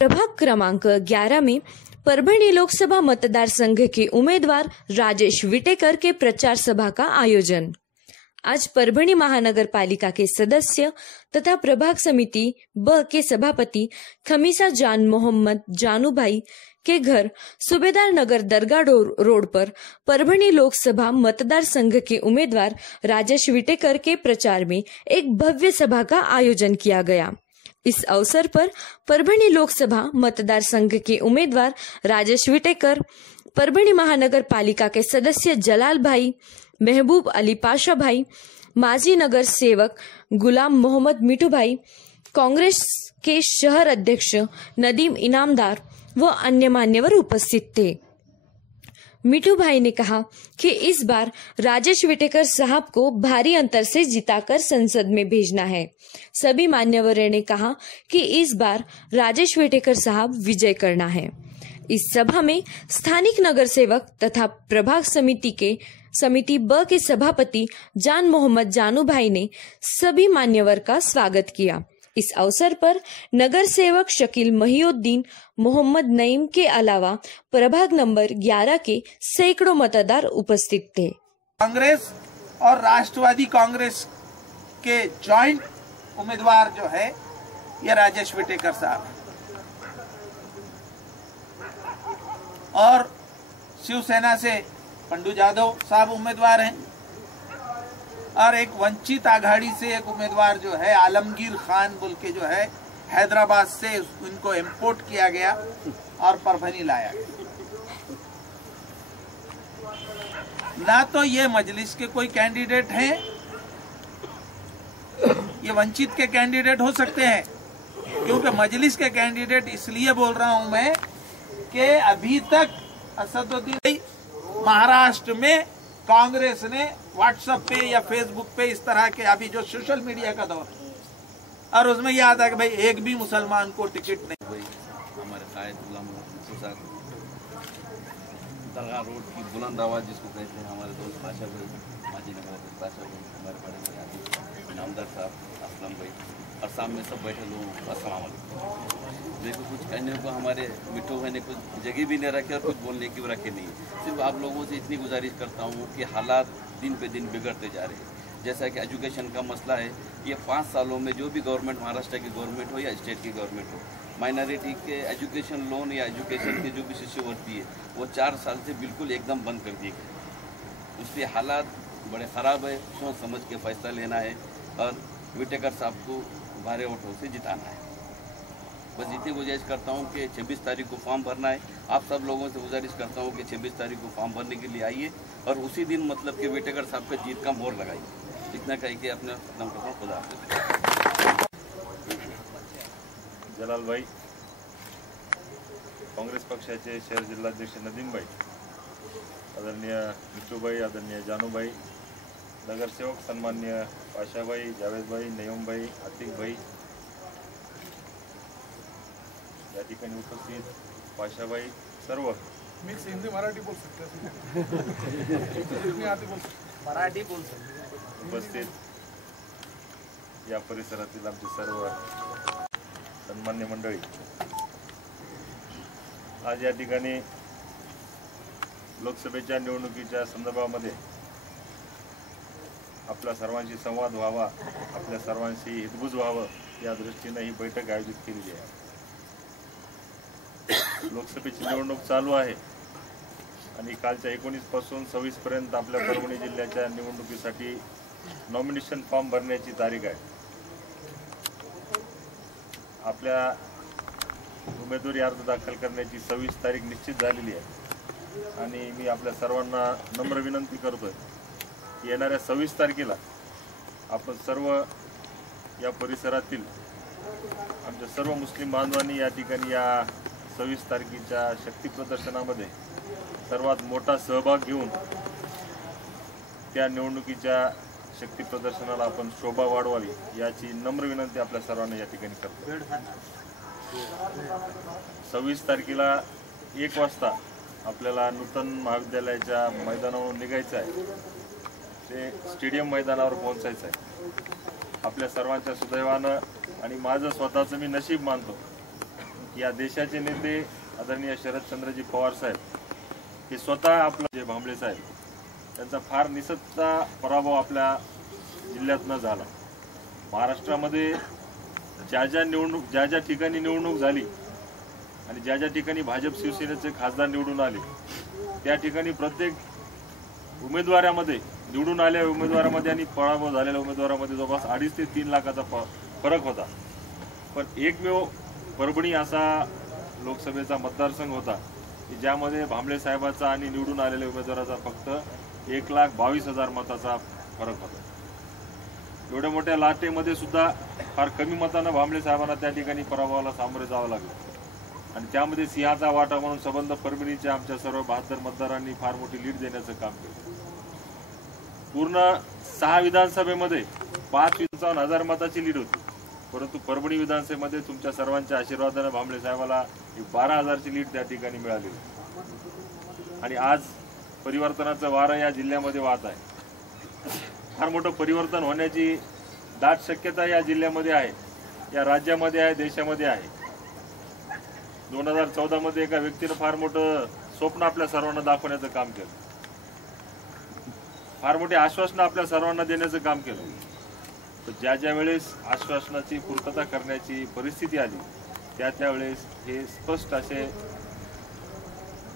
प्रभाग क्रमांक 11 में परभणी लोकसभा मतदार संघ के उम्मीदवार राजेश विटेकर के प्रचार सभा का आयोजन। आज परभणी महानगर पालिका के सदस्य तथा प्रभाग समिति ब के सभापति खमीसा जान मोहम्मद जानू भाई के घर सूबेदार नगर दरगाह रोड पर परभणी लोकसभा मतदार संघ के उम्मीदवार राजेश विटेकर के प्रचार में एक भव्य सभा का आयोजन किया गया। इस अवसर पर परभणी लोकसभा मतदार संघ के उम्मीदवार राजेश विटेकर, परभणी महानगर पालिका के सदस्य जलाल भाई, महबूब अली पाशा भाई, माजी नगर सेवक गुलाम मोहम्मद मिठू भाई, कांग्रेस के शहर अध्यक्ष नदीम इनामदार व अन्य मान्यवर उपस्थित थे। मिठू भाई ने कहा कि इस बार राजेश विटेकर साहब को भारी अंतर से जिताकर संसद में भेजना है। सभी मान्यवरों ने कहा कि इस बार राजेश विटेकर साहब विजय करना है। इस सभा में स्थानिक नगर सेवक तथा प्रभाग समिति ब के सभापति जान मोहम्मद जानू भाई ने सभी मान्यवर का स्वागत किया। इस अवसर पर नगर सेवक शकील महिउद्दीन मोहम्मद नईम के अलावा प्रभाग नंबर 11 के सैकड़ों मतदार उपस्थित थे। कांग्रेस और राष्ट्रवादी कांग्रेस के जॉइंट उम्मीदवार जो है ये राजेश विटेकर साहब और शिवसेना से पंडू जाधव साहब उम्मीदवार हैं और एक वंचित आघाड़ी से एक उम्मीदवार जो है आलमगीर खान बोल के जो है हैदराबाद से उनको इंपोर्ट किया गया और परभणी लाया गया। ना तो ये मजलिस के कोई कैंडिडेट हैं, ये वंचित के कैंडिडेट हो सकते हैं, क्योंकि मजलिस के कैंडिडेट इसलिए बोल रहा हूं मैं कि अभी तक असदुद्दीन महाराष्ट्र में कांग्रेस ने व्हाट्सएप पे या फेसबुक पे इस तरह के अभी जो सोशल मीडिया का दौर और उसमें यह आता है कि भाई एक भी मुसलमान को टिकट नहीं। भाई हमारे कायद गुलाम दरगाह रोड की बुलंद आवाज़ जिसको कहते हैं, हमारे दोस्त पाशा भाई, माजी नगर पाशा भाई, हमारे बड़े भाई इनामदार साहब, असलम भाई और सामने सब बैठे लोग अस्सलाम वालेकुम। देखो कुछ कहने को हमारे मिठू भाई ने कुछ जगह भी नहीं रखे और कुछ बोलने की रखे नहीं। सिर्फ आप लोगों से इतनी गुजारिश करता हूँ कि हालात दिन पे दिन बिगड़ते जा रहे हैं। जैसा कि एजुकेशन का मसला है, ये 5 सालों में जो भी गवर्नमेंट, महाराष्ट्र की गवर्नमेंट हो या स्टेट की गवर्नमेंट हो, माइनॉरिटी के एजुकेशन लोन या एजुकेशन की जो भी शिष्यवृत्ति है वो 4 साल से बिल्कुल एकदम बंद कर दिए गए। उससे हालात बड़े ख़राब है। सोच समझ के फैसला लेना है और विटेकर साहब को भारे वोटों से जिताना है। बस इतनी गुजारिश करता हूँ कि 26 तारीख को फॉर्म भरना है। आप सब लोगों से गुजारिश करता हूँ कि 26 तारीख को फॉर्म भरने के लिए आइए और उसी दिन मतलब कि विटेकर साहब का जीत का मोहर लगाइए। इतना कह के अपने खत्म करता हूँ। खुदा हाफिज़। जलाल भाई, काँग्रेस पक्षाचे शहर जिल्हाध्यक्ष नदीम भाई, आदरणीय मिठू भाई, आदरणीय जानू भाई, नगरसेवक सन्मान्य पाशा भाई, जावेद भाई, नयम भाई, आतिक भाई, या ठिकाणी उपस्थित पाशा भाई, सर्व मिक्स हिंदी मराठी बोल सकते मराठी बोल सकते उपस्थित या परिसरातील आमचे सर्व सन्मान्य मंडळी, आज या ठिकाणी लोकसभेच्या निवडणुकीच्या संदर्भामध्ये आपल्या सर्वांशी संवाद व्हावा, आपल्या सर्वांशी हितगुज व्हावं या दृष्टीने ही बैठक आयोजित केलेली आहे। लोकसभेची निवडणूक चालू आहे आणि कालच्या 19 पासून 26 पर्यंत आपल्या परभणी जिल्ह्याच्या निवडणुकीसाठी नॉमिनेशन फॉर्म भरण्याची तारीख आहे। आपल्या उमेदवारी अर्ज दाखल करण्याची 26 तारीख निश्चित झालेली आहे आणि मी आपल्या सर्वांना नम्र विनंती करतोय की येणाऱ्या 26 तारखेला आपण सर्व या परिसरातील आमच्या सर्व मुस्लिम बांधवांनी या ठिकाणी या 26 तारखेच्या शक्ती प्रदर्शनामध्ये सर्वात मोठा सहभाग घेऊन त्या निवडणुकीच्या शक्ती प्रदर्शनाला आपण शोभा वाढवावी याची नम्र विनंती आपल्या सर्वांना या ठिकाणी करतो। 26 तारखेला 1 वाजता आपल्याला नूतन महाविद्यालयाच्या मैदानावरून निघायचं आहे, ते स्टेडियम मैदानावर पोहोचायचं आहे। आपल्या सर्वांच्या सुदैवानं आणि माझं स्वतःचं मी नशीब मानतो या देशाचे नेते आदरणीय शरदचंद्रजी पवार साहेब हे स्वतः आपलं जे भांबळे साहेब त्यांचा फार निसटता पराभव आपल्या जिल्ह्यात न झाला। महाराष्ट्रामध्ये ज्या ज्या ठिकाणी निवडणूक झाली आणि ज्या ठिकाणी भाजप शिवसेनेचे खासदार निवडून आले त्या ठिकाणी प्रत्येक उमेदवारामध्ये निवडून आलेल्या उमेदवारामध्ये आणि पराभव झालेल्या उमेदवारामध्ये जवळपास 2.5 ते 3 लाखाचा फरक होता। पण एकमेव परभणी असा लोकसभेचा मतदारसंघ होता की ज्यामध्ये भांबळे साहेबाचा आणि निवडून आलेल्या उमेदवाराचा फक्त 1,22,000 मताचा फरक होता। एवढ्या मोठ्या लाटेमध्ये सुद्धा फार कमी मतांना भांबळे साहेबांना त्या ठिकाणी पराभवाला सामोरे जावं लागलं आणि त्यामध्ये सिंहाचा वाटा म्हणून संबंध परभणीच्या आमच्या सर्व 72 मतदारांनी फार मोठी लीड देण्याचं काम केलं। पूर्ण 6 विधानसभेमध्ये 5,55,000 मताची लीड होती, परंतु परभणी विधानसभेमध्ये तुमच्या सर्वांच्या आशीर्वादाने भांबळे साहेबाला 12,000ची लीड त्या ठिकाणी मिळाली आणि आज परिवर्तनाचं वारं या जिल्ह्यामध्ये वाहत आहे। फार मोठं परिवर्तन होण्याची दाट शक्यता या जिल्ह्यामध्ये आहे, या राज्यामध्ये आहे, देशामध्ये आहे। 2014 मध्ये एका व्यक्तीने फार मोठं स्वप्न आपल्या सर्वांना दाखवण्याचं काम केलं, फार मोठी आश्वासनं आपल्या सर्वांना देण्याचं काम केलं। तर ज्या वेळेस आश्वासनाची पूर्तता करण्याची परिस्थिती आली त्यावेळेस हे स्पष्ट असे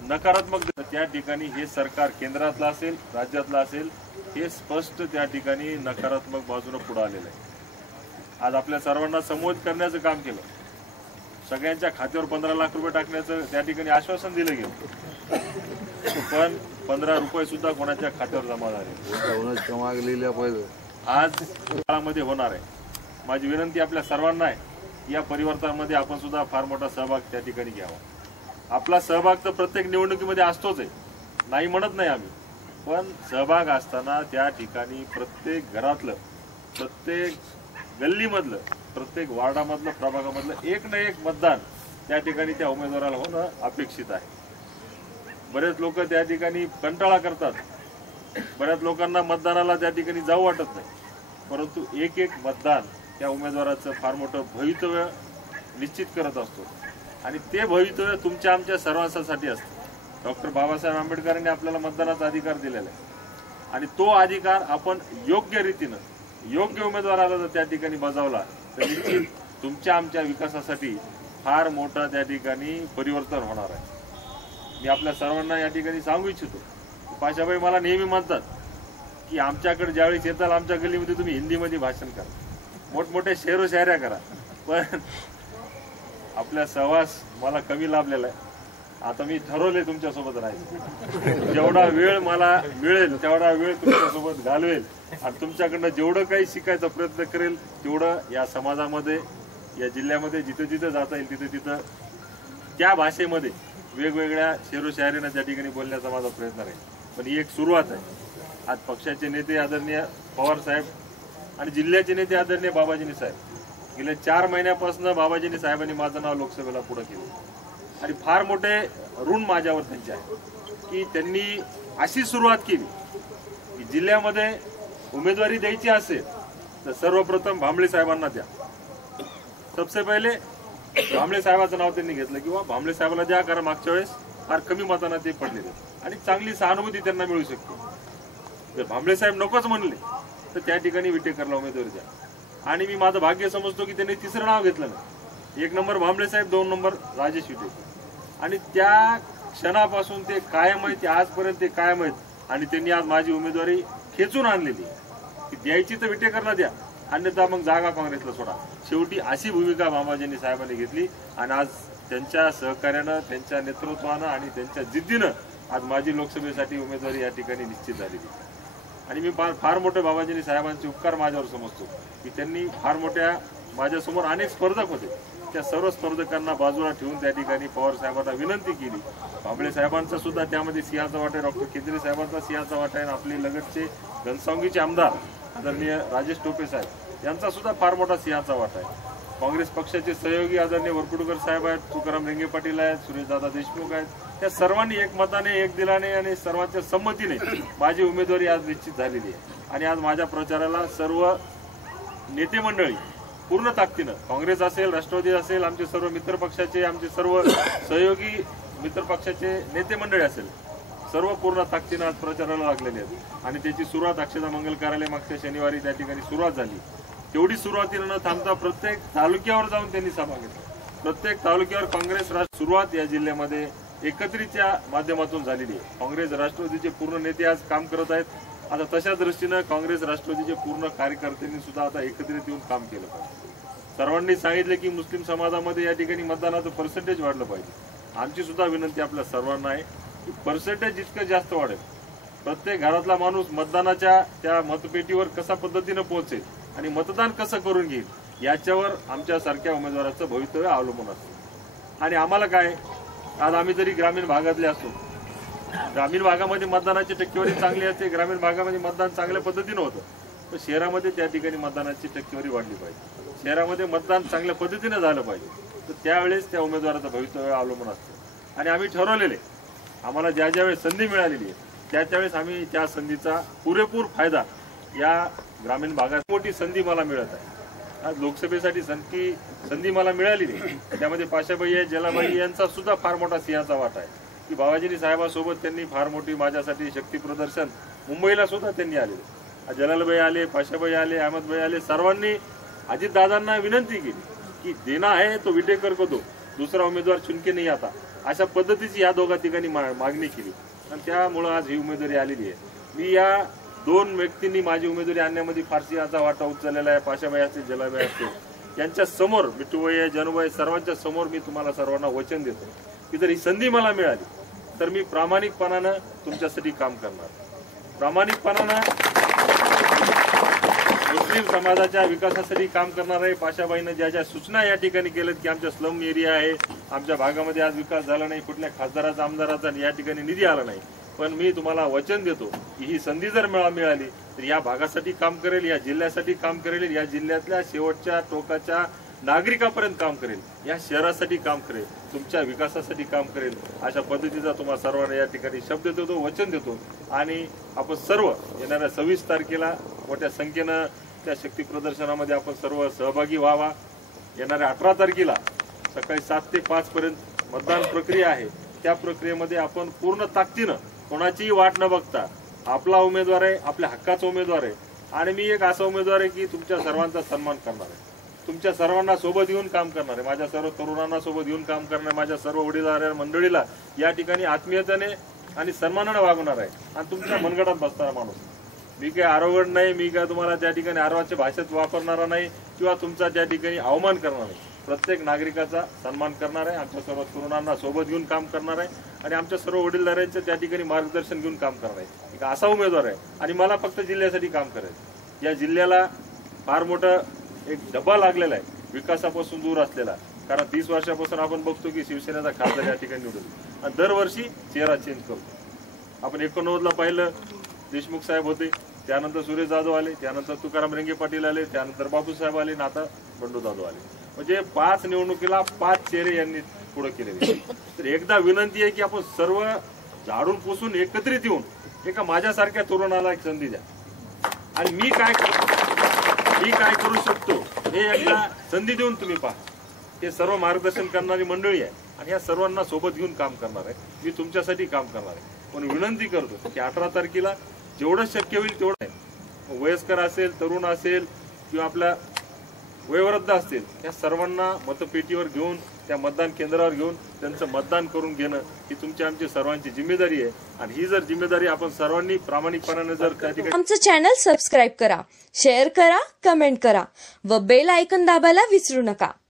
नकारात्मक त्या ठिकाणी हे सरकार केंद्रातलं असेल राज्यातलं असेल हे स्पष्ट त्या ठिकाणी नकारात्मक बाजूने पुढे आलेलं आहे। आज आपल्या सर्वांना संबोधित करण्याचं काम केलं, सगळ्यांच्या खात्यावर 15 लाख रुपये टाकण्याचं त्या ठिकाणी आश्वासन दिलं गेलं, पण 15 रुपये सुद्धा कोणाच्या खात्यावर जमा झाले आज काळामध्ये होणार आहे। माझी विनंती आपल्या सर्वांना आहे या परिवर्तनामध्ये आपण सुद्धा फार मोठा सहभाग त्या ठिकाणी घ्यावा। आपला सहभाग तर प्रत्येक निवडणुकीमध्ये असतोच आहे, नाही म्हणत नाही आम्ही, पण सहभाग असताना त्या ठिकाणी प्रत्येक घरातलं, प्रत्येक गल्लीमधलं, प्रत्येक वार्डामधलं, प्रभागामधलं एक ना एक मतदान त्या ठिकाणी त्या उमेदवाराला होणं अपेक्षित आहे। बरेच लोक त्या ठिकाणी कंटाळा करतात, बऱ्याच लोकांना मतदानाला त्या ठिकाणी जाऊ वाटत नाही, परंतु एक एक मतदान त्या उमेदवाराचं फार मोठं भवितव्य निश्चित करत असतो आणि ते भवितव्य तुमच्या आमच्या सर्वांसाठी असतं। डॉक्टर बाबासाहेब आंबेडकरांनी आपल्याला मतदानाचा अधिकार दिलेला आहे आणि तो अधिकार आपण योग्य रीतीनं योग्य उमेदवाराला जर त्या ठिकाणी बजावला तर निश्चित तुमच्या आमच्या विकासासाठी फार मोठं त्या ठिकाणी परिवर्तन होणार आहे। मी आपल्या सर्वांना या ठिकाणी सांगू इच्छितो, पाशाबाई मला नेहमी म्हणतात की आमच्याकडे ज्यावेळेस येताल आमच्या गल्लीमध्ये तुम्ही हिंदीमध्ये भाषण करा, मोठमोठ्या शेरोशायऱ्या करा, पण आपल्या सहवास मला कमी लाभलेला आहे। आता मी ठरवले तुमच्यासोबत राहायचं, जेवढा वेळ मला मिळेल तेवढा वेळ तुमच्यासोबत घालवेल आणि तुमच्याकडनं जेवढं काही शिकायचा प्रयत्न करेल तेवढं या समाजामध्ये, या जिल्ह्यामध्ये जिथं जिथं जाता येईल तिथं तिथं त्या भाषेमध्ये वेगवेगळ्या शेरोशायरीनं त्या ठिकाणी बोलण्याचा माझा प्रयत्न राहील। पण ही एक सुरुवात आहे। आज पक्षाचे नेते आदरणीय पवार साहेब आणि जिल्ह्याचे नेते आदरणीय बाबाजीनी साहेब गेल्या 4 महिन्यापासून बाबाजीनी साहेबांनी माझं नाव लोकसभेला पुढे केलं आणि फार मोठे ऋण माझ्यावर त्यांचे आहे की त्यांनी अशी सुरुवात केली की जिल्ह्यामध्ये उमेदवारी द्यायची असेल तर सर्वप्रथम भांबळे साहेबांना द्या। सबसे पहिले भांबळे साहेबाचं नाव त्यांनी घेतलं किंवा भांबळे साहेबाला द्या, कारण मागच्या वेळेस फार कमी मतांना ते पडलेले आणि चांगली सहानुभूती त्यांना मिळू शकते। जर भांबळे साहेब नकोच म्हणले तर त्या ठिकाणी विटेकरला उमेदवारी द्या आणि मी माझं भाग्य समजतो की त्यांनी 3रं नाव घेतलं नाही। 1 नंबर भांबळे साहेब, 2 नंबर राजेश विटेकर आणि त्या क्षणापासून ते कायम आहेत, आजपर्यंत ते कायम आहेत आणि त्यांनी आज माझी उमेदवारी खेचून आणलेली की द्यायची तर विटेकरला द्या, अन्यथा मग जागा काँग्रेसला सोडा। शेवटी अशी भूमिका बाबाजींनी साहेबांनी घेतली आणि आज त्यांच्या सहकार्यानं, त्यांच्या नेतृत्वानं आणि त्यांच्या जिद्दीनं आज माझी लोकसभेसाठी उमेदवारी या ठिकाणी निश्चित झालेली आणि मी फार मोठे बाबाजींनी साहेबांचे उपकार माझ्यावर समजतो की त्यांनी फार मोठ्या, माझ्यासमोर अनेक स्पर्धक होते, त्या सर्व स्पर्धकांना बाजूला ठेवून त्या ठिकाणी पवार साहेबांना विनंती केली। भांबळे साहेबांचा सुद्धा त्यामध्ये सिंहाचा वाटा आहे, डॉक्टर केंद्रे साहेबांचा सिंहाचा वाटा आहे, आपले लगतचे घनसावंगीचे आमदार आदरणीय राजेश टोपे साहेब यांचा सुद्धा फार मोठा सिंहाचा वाटा आहे। काँग्रेस पक्षाचे सहयोगी आदरणीय वरपुडकर साहेब आहेत, तुकाराम रेंगे पाटील आहेत, सुरेशदादा देशमुख आहेत, त्या सर्वांनी एकमताने, एक दिलाने आणि सर्वांच्या संमतीने माझी उमेदवारी आज निश्चित झालेली आहे आणि आज माझ्या प्रचाराला सर्व नेते मंडळी पूर्ण ताकदीनं काँग्रेस असेल, राष्ट्रवादी असेल, आमचे सर्व मित्र पक्षाचे, आमचे सर्व सहयोगी मित्र पक्षाचे नेते मंडळी असेल, सर्व पूर्ण ताकदीनं आज प्रचाराला लागलेले आहेत आणि त्याची सुरुवात अक्षता मंगल कार्यालय मागच्या शनिवारी त्या ठिकाणी सुरुवात झाली. तेवढी सुरुवातीनं न थांबता प्रत्येक तालुक्यावर जाऊन त्यांनी सभा घेतली. प्रत्येक तालुक्यावर काँग्रेस सुरुवात या जिल्ह्यामध्ये एकत्रितच्या माध्यमातून झालेली आहे. काँग्रेस राष्ट्रवादीचे पूर्ण नेते आज काम करत आहेत. आता तशा दृष्टीनं काँग्रेस राष्ट्रवादीचे पूर्ण कार्यकर्त्यांनी सुद्धा आता एकत्रित येऊन काम केलं पाहिजे. सर्वांनी सांगितले की मुस्लिम समाजामध्ये या ठिकाणी मतदानाचं पर्सेंटेज वाढलं पाहिजे. आमची सुद्धा विनंती आपल्या सर्वांना आहे की पर्सेंटेज जितकं जास्त वाढेल, प्रत्येक घरातला माणूस मतदानाच्या त्या मतपेटीवर कसा पद्धतीनं पोहोचेल आणि मतदान कसं करून घेईल याच्यावर आमच्यासारख्या उमेदवाराचं भवितव्य अवलंबून असतं. आणि आम्हाला काय, आज आम्ही जरी ग्रामीण भागातले असतो, ग्रामीण भागामध्ये मतदानाची टक्केवारी चांगली असते, ग्रामीण भागामध्ये मतदान चांगल्या पद्धतीनं होतं, पण शहरामध्ये त्या ठिकाणी मतदानाची टक्केवारी वाढली पाहिजे. शहरामध्ये मतदान चांगल्या पद्धतीनं झालं पाहिजे, तर त्यावेळेस त्या उमेदवाराचं भवितव्य अवलंबून असतं. आणि आम्ही ठरवलेले, आम्हाला ज्या ज्या वेळेस संधी मिळालेली आहे त्यावेळेस आम्ही त्या संधीचा पुरेपूर फायदा या ग्रामीण भागात मोठी संधी मला मिळत आहे. आज लोकसभेसाठी संधी मला मिळाली नाही, त्यामध्ये पाशाबाई जलाबाई यांचा सुद्धा फार मोठा सिंहाचा वाटा आहे की बाबाजी साहेबांसोबत त्यांनी फार मोठी माझ्यासाठी शक्ती प्रदर्शन मुंबईला सुद्धा त्यांनी आले. जलालबाई आले, पाशाबाई आले, अहमदबाई आले, सर्वांनी अजितदादांना विनंती केली की देना है तो विटेकर को दो, दुसरा उमेदवार चुनके नाही आता, अशा पद्धतीची या दोघा ठिकाणी मागणी केली आणि त्यामुळे आज ही उमेदवारी आलेली आहे. मी या दोन व्यक्तींनी माझी उमेदवारी आणण्यामध्ये फारशी याचा वाटा उचललेला आहे. पाशाबाई असतील, जलाबाई असतील, यांच्या समोर मिठूबाई, जनूबाई सर्वांच्या समोर मी तुम्हाला सर्वांना वचन देतो की जर ही संधी मला मिळाली तर मी प्रामाणिकपणानं तुमच्यासाठी काम करणार. प्रामाणिकपणानं मुस्लिम समाजाच्या विकासासाठी काम करणार आहे. पाशाबाईनं ज्या ज्या सूचना या ठिकाणी केल्यात की आमच्या स्लम एरिया आहे, आमच्या भागामध्ये आज विकास झाला नाही, कुठल्या खासदाराचा आमदाराचा या ठिकाणी निधी आला नाही, पण मी तुम्हाला वचन देतो की ही संधी जर मिळाली तर या भागासाठी काम करेल, या जिल्ह्यासाठी काम करेल, या जिल्ह्यातल्या शेवटच्या टोकाच्या नागरिकापर्यंत काम करेल, या शहरासाठी काम करेल, तुमच्या विकासासाठी काम करेल. अशा पद्धतीचा तुम्हाला सर्वांना या ठिकाणी शब्द देतो, वचन देतो. आणि आपण सर्व येणाऱ्या 26 तारखेला मोठ्या संख्येनं त्या शक्ती प्रदर्शनामध्ये आपण सर्व सहभागी व्हावा. येणाऱ्या 18 तारखेला सकाळी 7 ते 5 पर्यंत मतदान प्रक्रिया आहे. त्या प्रक्रियेमध्ये आपण पूर्ण ताकदीनं कोणाचीही वाट न बघता आपला उमेदवार आहे, आपल्या हक्काचा उमेदवार आहे आणि मी एक असा उमेदवार आहे की तुमच्या सर्वांचा सन्मान करणार आहे, तुमच्या सर्वांना सोबत घेऊन काम करणार आहे, माझ्या सर्व तरुणांना सोबत घेऊन काम करणार आहे, माझ्या सर्व वडीलधाऱ्या मंडळीला या ठिकाणी आत्मीयतेने आणि सन्मानाने वागवणार आहे आणि तुमच्या मनगटात बसणारा माणूस. मी काही आरोगड नाही, मी काय तुम्हाला त्या ठिकाणी आरवाच्या भाषेत वापरणारा नाही किंवा तुमचा त्या ठिकाणी अवमान करणार नाही. प्रत्येक नागरिकाचा सन्मान करणार आहे, आमच्या सर्व तरुणांना सोबत घेऊन काम करणार आहे आणि आमच्या सर्व वडीलधाऱ्यांचं त्या ठिकाणी मार्गदर्शन घेऊन काम करणार आहे. एक असा उमेदवार आहे आणि मला फक्त जिल्ह्यासाठी काम करायचं. या जिल्ह्याला फार मोठं एक डबा लागलेला आहे विकासापासून दूर असलेला, कारण 30 वर्षापासून आपण बघतो की शिवसेनेचा खासदार या ठिकाणी निवडून आणि दरवर्षी चेहरा चेंज करतो. आपण 89ला पाहिलं, देशमुख साहेब होते, त्यानंतर सुरेश जाधव आले, त्यानंतर तुकाराम रेंगे पाटील आले, त्यानंतर बापूसाहेब आले आणि आता बंडू जाधव आले. म्हणजे 5 निवडणुकीला 5 चेहरे यांनी पुढे केलेले. तर एकदा विनंती आहे की आपण सर्व झाडून पुसून एकत्रित येऊन एका माझ्यासारख्या तरुणाला एक संधी द्या आणि मी काय करू शकतो हे एकदा संधी देऊन तुम्ही पहा. हे सर्व मार्गदर्शन करणारी मंडळी आहे आणि या सर्वांना सोबत घेऊन काम करणार आहे. मी तुमच्यासाठी काम करणार आहे, पण विनंती करतो की 18 तारखेला जेवढं शक्य होईल तेवढं आहे. वयस्कर असेल, तरुण असेल किंवा आपल्या वयोवृद्ध असतील, या सर्वांना मतपेटीवर घेऊन, त्या मतदान केंद्रावर घेऊन त्यांचं मतदान करून घेणं ही तुमची आमची सर्वांची जिम्मेदारी आहे. आणि ही जर जिम्मेदारी आपण सर्वांनी प्रामाणिकपणाने जर त्या ठिकाणी आमचं चॅनल सबस्क्राईब करा, शेअर करा, कमेंट करा व बेल आयकॉन दाबायला विसरू नका.